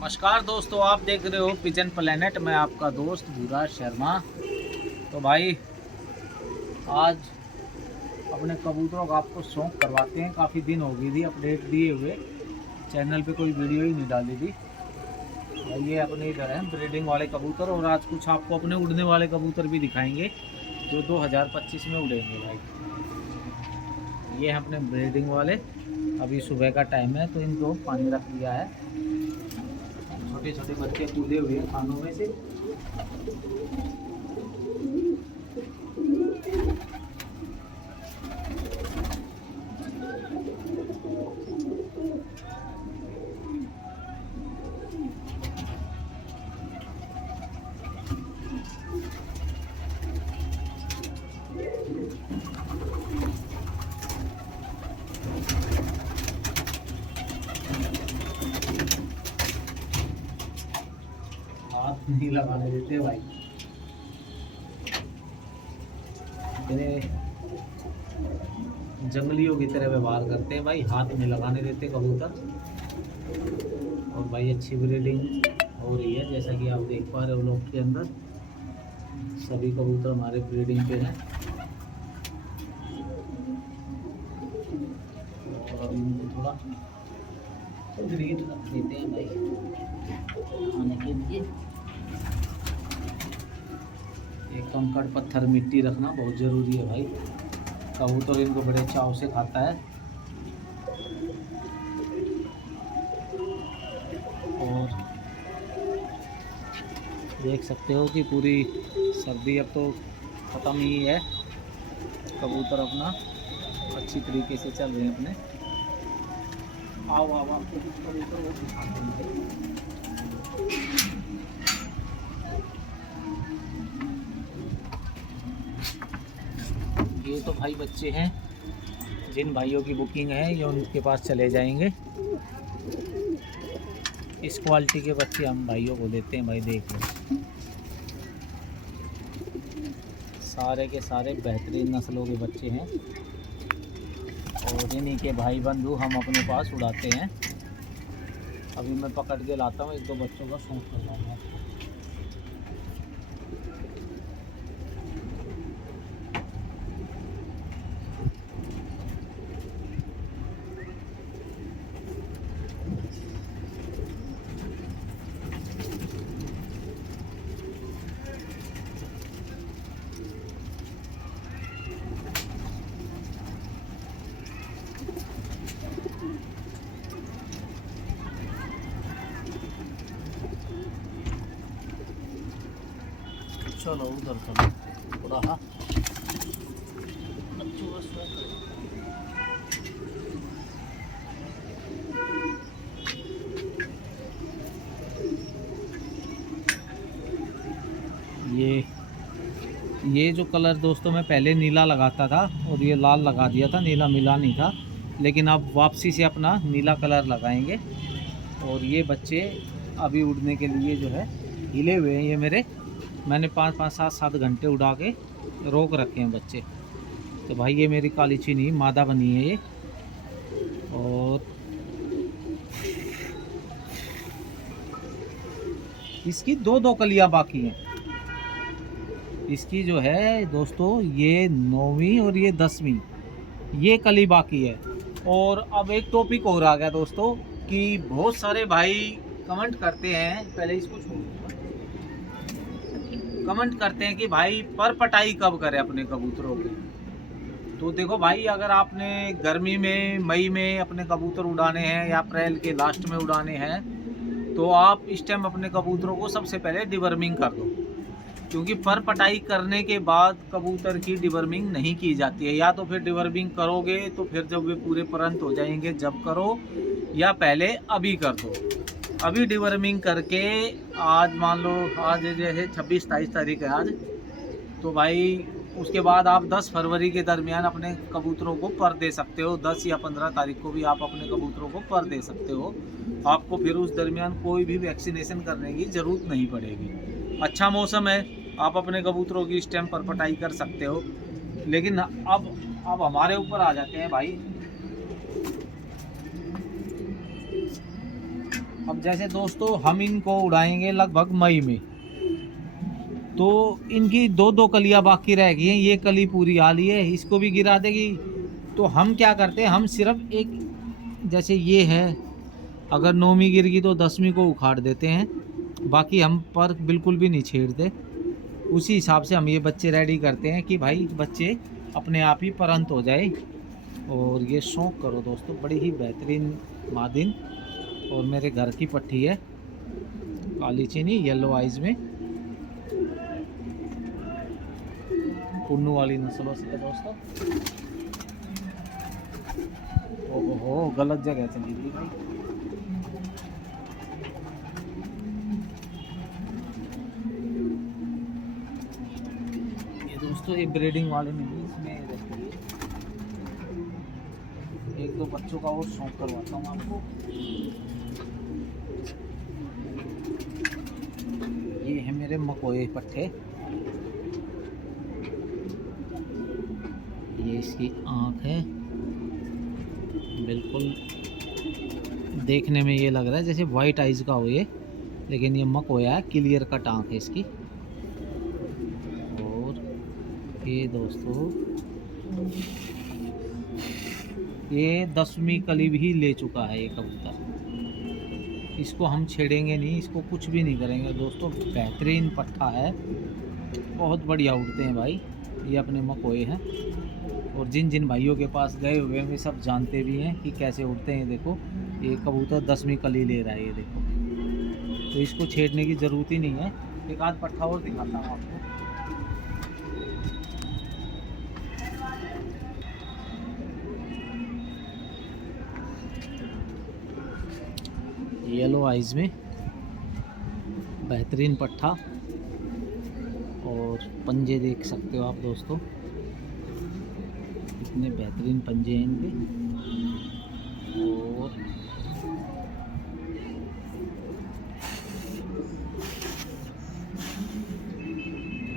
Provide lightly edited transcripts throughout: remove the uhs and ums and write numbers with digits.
नमस्कार दोस्तों, आप देख रहे हो पिजन प्लेनेट। मैं आपका दोस्त भूरा शर्मा। तो भाई आज अपने कबूतरों का आपको शौक करवाते हैं। काफ़ी दिन हो गई थी अपडेट दिए हुए, चैनल पे कोई वीडियो ही नहीं डाली थी। भाई ये अपने इधर हैं ब्रीडिंग वाले कबूतर, और आज कुछ आपको अपने उड़ने वाले कबूतर भी दिखाएंगे जो 2025 में उड़ेंगे। भाई ये हैं अपने ब्रीडिंग वाले। अभी सुबह का टाइम है तो इनको पानी रख दिया है। छोटे छोटे बच्चे कूदे हुए हैं खानों में से। हाथ नहीं लगाने देते भाई, इतने जंगलियों की तरह व्यवहार करते हैं भाई। हाथ नहीं लगाने देते कबूतर। और भाई अच्छी ब्रीडिंग हो रही है, जैसा कि आप देख पा रहे हो। लोग के अंदर सभी कबूतर हमारे ब्रीडिंग पे हैं। और अभी उनको थोड़ा ग्रीट रख देते हैं भाई खाने के लिए। एक कंकड़ पत्थर मिट्टी रखना बहुत ज़रूरी है भाई। कबूतर इनको बड़े चाव से खाता है। और देख सकते हो कि पूरी सर्दी अब तो ख़त्म ही है। कबूतर अपना अच्छी तरीके से चल रहे हैं अपने। आओ आओ आपको कुछ कबूतर वो दिखाते हैं। ये तो भाई बच्चे हैं, जिन भाइयों की बुकिंग है ये उनके पास चले जाएंगे। इस क्वालिटी के बच्चे हम भाइयों को देते हैं भाई। देख लो, सारे के सारे बेहतरीन नस्लों के बच्चे हैं, और इन्हीं के भाई बंधु हम अपने पास उड़ाते हैं। अभी मैं पकड़ के लाता हूँ, एक दो बच्चों का शौक करवाऊंगा। चलो उधर चलो थोड़ा। हाँ ये जो कलर दोस्तों मैं पहले नीला लगाता था और ये लाल लगा दिया था, नीला मिला नहीं था। लेकिन अब वापसी से अपना नीला कलर लगाएंगे। और ये बच्चे अभी उड़ने के लिए जो है हिले हुए हैं। ये मेरे मैंने 5-5 7-7 घंटे उड़ा के रोक रखे हैं बच्चे। तो भाई ये मेरी काली चीनी मादा बनी है ये। और इसकी दो कलियां बाकी हैं। इसकी जो है दोस्तों ये 9वीं और ये 10वीं, ये कली बाकी है। और अब एक टॉपिक और आ गया दोस्तों कि बहुत सारे भाई कमेंट करते हैं, पहले इसको कमेंट करते हैं कि भाई पर पटाई कब करें अपने कबूतरों की। तो देखो भाई, अगर आपने गर्मी में मई में अपने कबूतर उड़ाने हैं या अप्रैल के लास्ट में उड़ाने हैं, तो आप इस टाइम अपने कबूतरों को सबसे पहले डिवर्मिंग कर दो। क्योंकि पर पटाई करने के बाद कबूतर की डिवर्मिंग नहीं की जाती है। या तो फिर डिवर्मिंग करोगे तो फिर जब वे पूरे परंत हो जाएंगे जब करो, या पहले अभी कर दो। अभी डिवर्मिंग करके आज मान लो आज जैसे 26-27 तारीख है आज, तो भाई उसके बाद आप 10 फरवरी के दरमियान अपने कबूतरों को पर दे सकते हो। 10 या 15 तारीख को भी आप अपने कबूतरों को पर दे सकते हो। आपको फिर उस दरमियान कोई भी वैक्सीनेशन करने की ज़रूरत नहीं पड़ेगी। अच्छा मौसम है, आप अपने कबूतरों की इस टाइम पर पटाई कर सकते हो। लेकिन अब हमारे ऊपर आ जाते हैं भाई। अब जैसे दोस्तों हम इनको उड़ाएंगे लगभग मई में, तो इनकी दो दो कलियां बाकी रह गई हैं। ये कली पूरी आ ली है, इसको भी गिरा देगी। तो हम क्या करते हैं, हम सिर्फ एक, जैसे ये है, अगर 9वीं गिर गई तो 10वीं को उखाड़ देते हैं, बाकी हम पर बिल्कुल भी नहीं छेड़ते। उसी हिसाब से हम ये बच्चे रेडी करते हैं कि भाई बच्चे अपने आप ही परंत हो जाए। और ये शौक करो दोस्तों, बड़ी ही बेहतरीन मादिन और मेरे घर की पट्टी है, काली चीनी येलो आइज में, पुन्नू वाली नस्लों से है दोस्तों। ओहो गलत जगह चली गई भाई। ये दोस्तों ये ब्रीडिंग वाले में भी इसमें रहती है। एक दो बच्चों का और शौक करवाता हूँ आपको। ये है मेरे मकोए पट्टे, ये इसकी आँख है, बिल्कुल देखने में ये लग रहा है जैसे वाइट आइज का हो ये, लेकिन ये मकोया है, क्लियर कट आँख है इसकी। और ये दोस्तों ये 10वीं कली भी ले चुका है ये कबूतर। इसको हम छेड़ेंगे नहीं, इसको कुछ भी नहीं करेंगे दोस्तों। बेहतरीन पट्ठा है, बहुत बढ़िया उड़ते हैं भाई, ये अपने मकोए हैं। और जिन जिन भाइयों के पास गए हुए हैं वे सब जानते भी हैं कि कैसे उड़ते हैं। देखो ये कबूतर 10वीं कली ले रहा है, ये देखो, तो इसको छेड़ने की ज़रूरत ही नहीं है। एक आध पट्ठा और दिखाता हूँ आपको। येलो आइज में बेहतरीन पट्ठा, और पंजे देख सकते हो आप दोस्तों, कितने बेहतरीन पंजे हैं इनके। और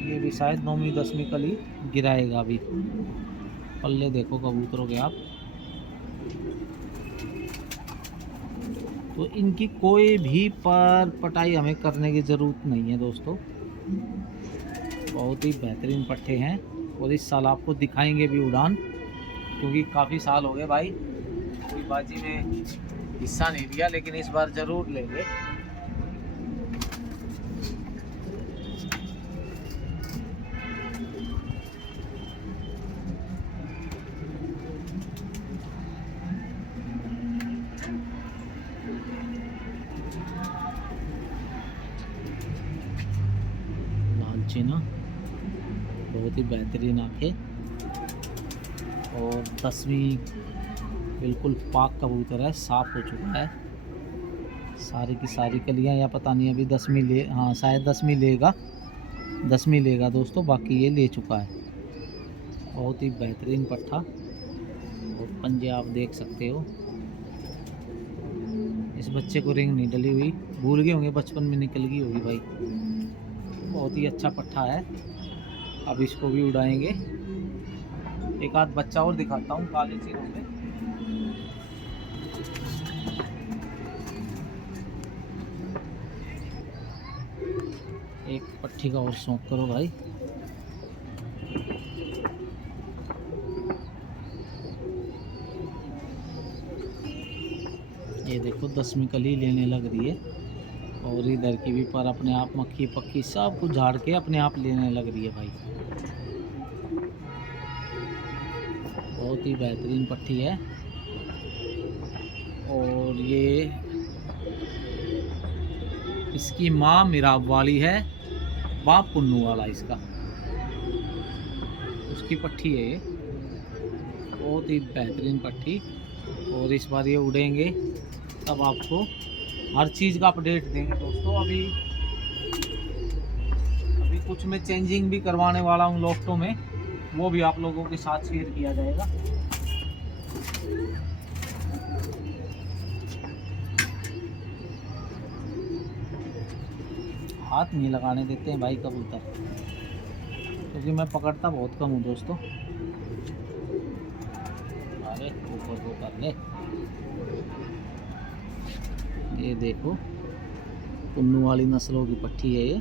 ये भी शायद 9वीं 10वीं कली गिराएगा अभी। पल्ले देखो कबूतरों के आप। तो इनकी कोई भी पर पटाई हमें करने की ज़रूरत नहीं है दोस्तों, बहुत ही बेहतरीन पट्टे हैं। और इस साल आपको दिखाएंगे भी उड़ान, क्योंकि काफ़ी साल हो गए भाई बाजी में हिस्सा नहीं लिया, लेकिन इस बार ज़रूर लेंगे। लालचीना बहुत ही बेहतरीन आंखें, और 10वीं बिल्कुल पाक कबूतर है, साफ़ हो चुका है सारी की सारी कलियां, या पता नहीं अभी 10वीं ले, हाँ शायद 10वीं लेगा, 10वीं लेगा दोस्तों, बाकी ये ले चुका है। बहुत ही बेहतरीन पट्ठा, और पंजे आप देख सकते हो। इस बच्चे को रिंग नहीं डली हुई, भूल गए होंगे, बचपन में निकल गई होगी भाई। बहुत ही अच्छा पट्ठा है, अब इसको भी उड़ाएंगे। एक आध बच्चा और दिखाता हूँ काले चीरों में। एक पट्टी का और शौक करो भाई। ये देखो 10वीं कली लेने लग रही है, और इधर की भी पर अपने आप मक्खी पक्की सब कुछ झाड़ के अपने आप लेने लग रही है भाई। बहुत ही बेहतरीन पट्टी है। और ये इसकी माँ मिराब वाली है, बाप पुन्नू वाला इसका, उसकी पट्टी है ये। बहुत ही बेहतरीन पट्टी, और इस बार ये उड़ेंगे तब आपको हर चीज़ का अपडेट देंगे दोस्तों। अभी कुछ मैं चेंजिंग भी करवाने वाला हूँ लॉफ्टों में, वो भी आप लोगों के साथ शेयर किया जाएगा। हाथ नहीं लगाने देते हैं भाई कबूतर, क्योंकि मैं पकड़ता बहुत कम हूँ दोस्तों। अरे ऊपर वो कर ले, ये देखो पुन्नू वाली नस्लों की पट्टी है ये,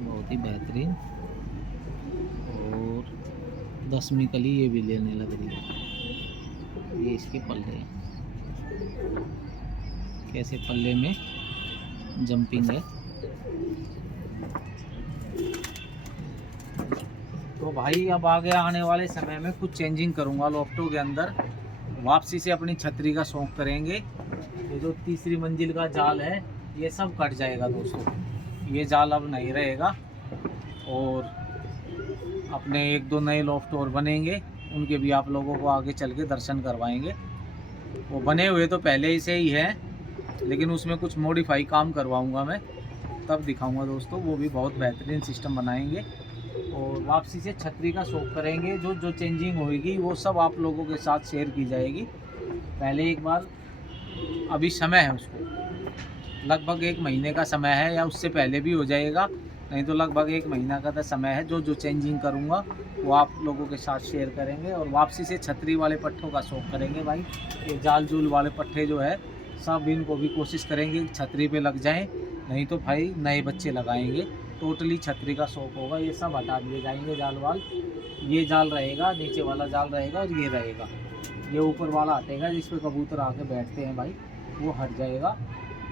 बहुत ही बेहतरीन। और 10वीं कली ये भी लेने लग रही है। ये इसके पल्ले हैं, कैसे पल्ले में जंपिंग है। तो भाई अब आगे आने वाले समय में कुछ चेंजिंग करूँगा लॉफ्टों के अंदर। वापसी से अपनी छतरी का शौक करेंगे। ये जो तीसरी मंजिल का जाल है ये सब कट जाएगा दोस्तों, ये जाल अब नहीं रहेगा। और अपने 1-2 नए लॉफ्ट और बनेंगे, उनके भी आप लोगों को आगे चल के दर्शन करवाएंगे। वो बने हुए तो पहले ही से ही है, लेकिन उसमें कुछ मॉडिफाई काम करवाऊंगा मैं, तब दिखाऊंगा दोस्तों। वो भी बहुत बेहतरीन सिस्टम बनाएंगे और वापसी से छतरी का शौक करेंगे। जो जो चेंजिंग होएगी वो सब आप लोगों के साथ शेयर की जाएगी। पहले एक बार, अभी समय है उसको, लगभग 1 महीने का समय है, या उससे पहले भी हो जाएगा, नहीं तो लगभग 1 महीना का तो समय है। जो जो चेंजिंग करूँगा वो आप लोगों के साथ शेयर करेंगे। और वापसी से छतरी वाले पट्ठों का शौक करेंगे भाई। ये जाल जूल वाले पट्ठे जो है सब, इनको भी कोशिश करेंगे छतरी पे लग जाएं, नहीं तो भाई नए बच्चे लगाएंगे। टोटली छतरी का शौक होगा। ये सब हटा दिए जाएंगे जाल वाल। ये जाल रहेगा, नीचे वाला जाल रहेगा और ये रहेगा। ये ऊपर वाला हटेगा जिस पे कबूतर आके बैठते हैं भाई, वो हट जाएगा।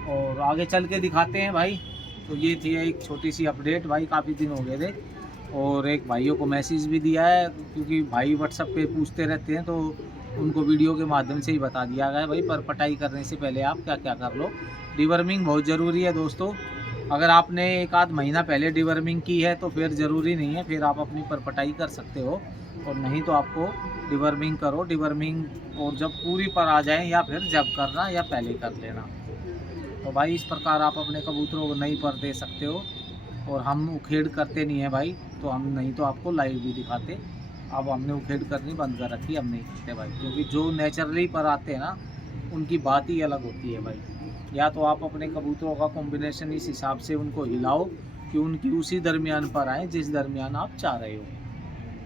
और आगे चल के दिखाते हैं भाई। तो ये थी एक छोटी सी अपडेट भाई, काफ़ी दिन हो गए थे। और एक भाइयों को मैसेज भी दिया है, क्योंकि भाई व्हाट्सएप पे पूछते रहते हैं, तो उनको वीडियो के माध्यम से ही बता दिया गया है भाई, पर पटाई करने से पहले आप क्या क्या कर लो। डिवर्मिंग बहुत ज़रूरी है दोस्तों। अगर आपने 1-आध महीना पहले डिवर्मिंग की है तो फिर ज़रूरी नहीं है, फिर आप अपनी परपटाई कर सकते हो। और नहीं तो आपको डिवर्मिंग करो, डिवर्मिंग और जब पूरी पर आ जाए, या फिर जब करना या पहले कर लेना। तो भाई इस प्रकार आप अपने कबूतरों को नई पर दे सकते हो। और हम उखेड़ करते नहीं है भाई, तो हम नहीं तो आपको लाइव भी दिखाते। अब हमने उखेड़ करनी बंद कर रखी, अब नहीं करते भाई, क्योंकि जो नेचुरली पर आते हैं ना, उनकी बात ही अलग होती है भाई। या तो आप अपने कबूतरों का कॉम्बिनेशन इस हिसाब से उनको हिलाओ कि उनकी उसी दरमियान पर आए जिस दरमियान आप चाह रहे हो।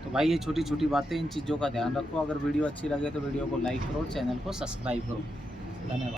तो भाई ये छोटी छोटी बातें, इन चीज़ों का ध्यान रखो। अगर वीडियो अच्छी लगे तो वीडियो को लाइक करो, चैनल को सब्सक्राइब करो। धन्यवाद।